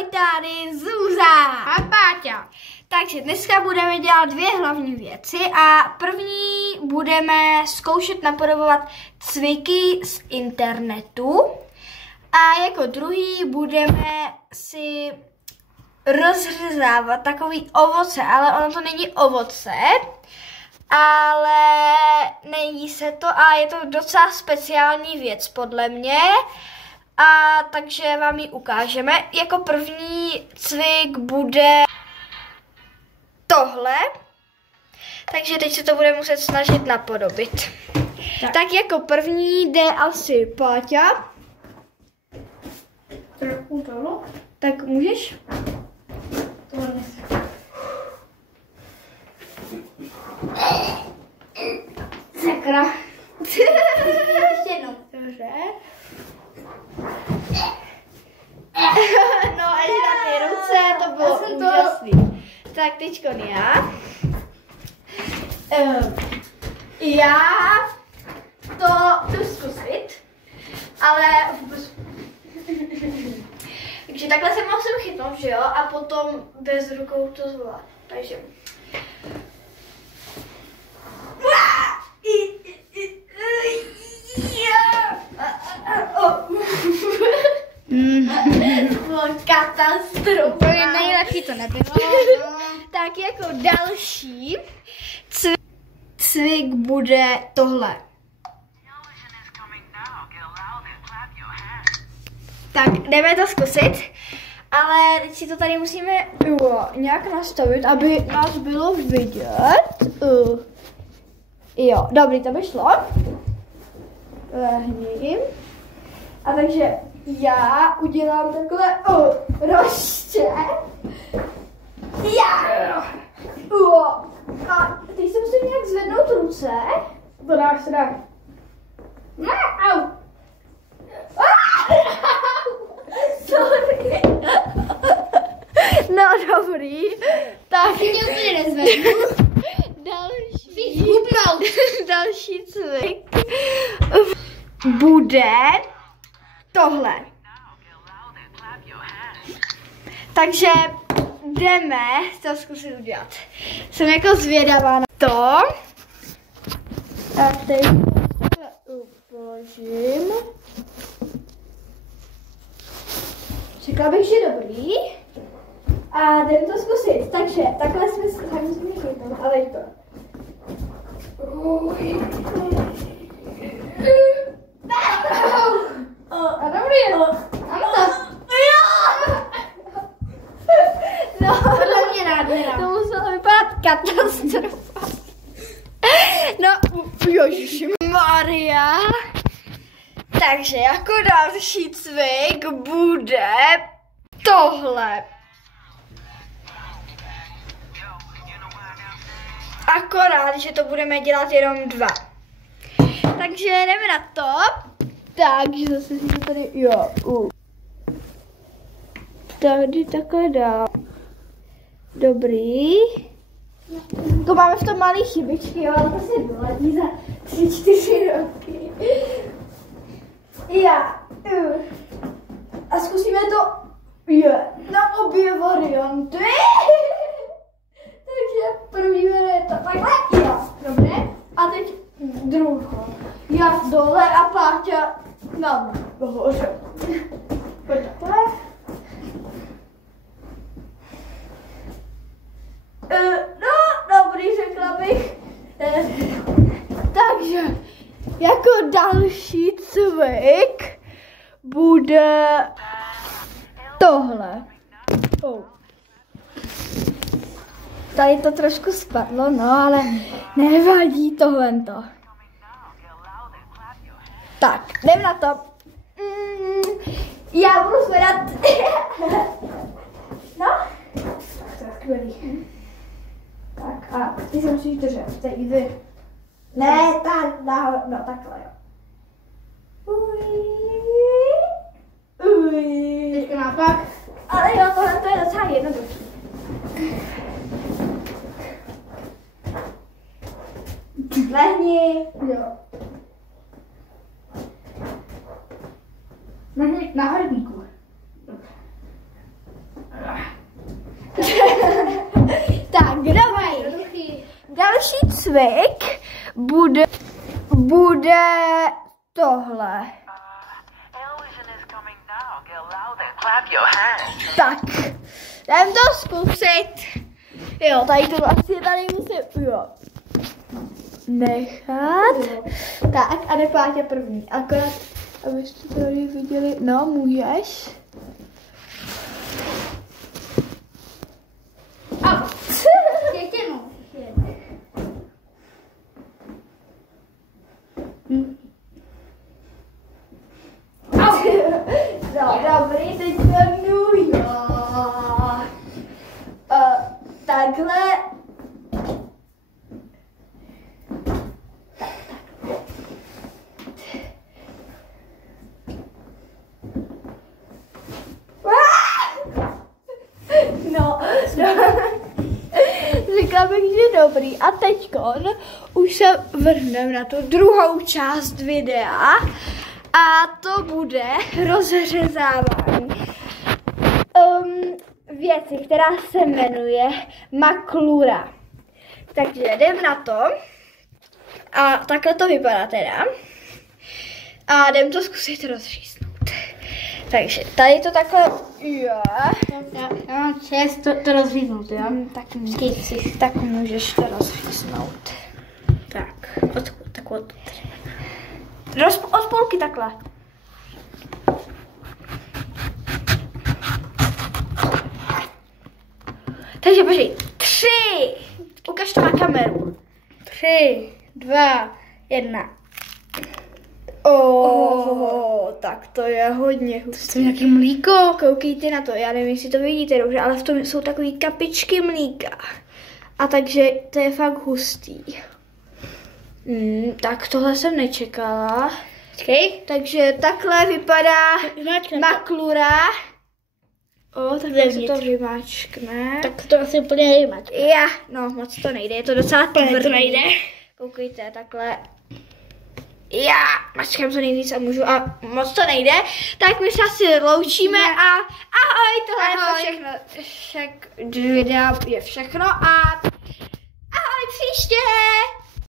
Ahoj, tady Zúza a Páťa. Takže dneska budeme dělat dvě hlavní věci a první budeme zkoušet napodobovat cviky z internetu a jako druhý budeme si rozřezávat takový ovoce, ale ono to není ovoce, ale nejí se to a je to docela speciální věc podle mě. A takže vám ji ukážeme. Jako první cvik bude tohle. Takže teď se to bude muset snažit napodobit. Tak jako první jde asi Páťa. Trochu dolů. Tak můžeš? Tohle. Sakra. Ještě jednou. Dobře. No a ještě na ty ruce, to bylo úžasný. Tak teďko já. Já to jdu zkusit, ale takže takhle se musím chytnout, že jo, a potom bez rukou to zvládnu. Takže bylo katastrofa. To je nejlepší, to nebylo. Tak jako další cvik bude tohle. Tak jdeme to zkusit, ale teď si to tady musíme nějak nastavit, aby nás bylo vidět. Jo, dobrý, to by šlo. Lehni. A takže já udělám takhle roště. Já. A teď se musím nějak zvednout ruce. To dáš, se dá. Au. Sorry. No dobrý. Tak. Ty nezvednu. Další cvik bude tohle. Takže jdeme to zkusit udělat. Jsem jako zvědavá na to. A teď položím. Řekla bych, že dobrý. A jdeme to zkusit. Takže takhle jsme se musíme chytnout, ale to. A dobrý, ano to. No, Podle mě rád. to muselo vypadat katastrofa. No, ježišimaria. Takže jako další cvik bude tohle. Akorát, že to budeme dělat jenom dva. Takže jdeme na to. Takže zase si to tady, tady takhle dál. Dobrý. To máme v tom malý chybičky, jo, ale to se doladí za 3-4 roky. Já. A zkusíme to na obě varianty. Takže první je to takhle. Dobré. A teď druhá. Já dole a Páťa nahoře. Pojď takhle. No, dobrý, řekla bych. Takže jako další cvik bude tohle. Tady to trošku spadlo, no, ale nevadí tohlento. Tak, jdem na to. Já budu zvedat. No, to je skvělý. Tak a ty se musíš držet, tady vy. Ne, nahoru, no takhle, jo. Teďka naopak. Ale jo, tohle to je docela jednoduché. Lehni. Jo. Na hrdníku. Tak, dobrý. Další cvik bude tohle. Tak, jdem to zkusit. Jo, tady to asi tady musím, nechat. Tak, a jde Páťa první. Akorát, abyste to tady viděli. No, můžeš. Dobrý, teď zvednu, jo. Takhle. No. Říkala bych, že dobrý. A teďkon už se vrhneme na tu druhou část videa. A to bude rozřezávání věci, která se jmenuje maklura. Takže jdem na to. A takhle to vypadá teda. A jdem to zkusit rozříznout. Takže tady to takhle je. Já mám čest to rozříznout, jo? Tak můžeš to rozříznout. Tak, odkud. Od půlky takhle. Takže počkej. 3. Ukaž to na kameru. 3, 2, 1. Tak to je hodně hustý. To je nějaký mlíko. Koukejte na to, já nevím, jestli to vidíte dobře, ale v tom jsou takový kapičky mlíka. A takže to je fakt hustý. Tak tohle jsem nečekala. Počkej. Takže takhle vypadá maklura. Takhle se to vymáčkne. Tak to asi úplně nevymáčkne. No moc to nejde, je to docela tvrdý. To nejde. Koukejte, takhle. Mačkám to nejvíc a můžu a moc to nejde. Tak my se asi loučíme a ahoj, tohle je všechno. Videa je všechno a ahoj příště.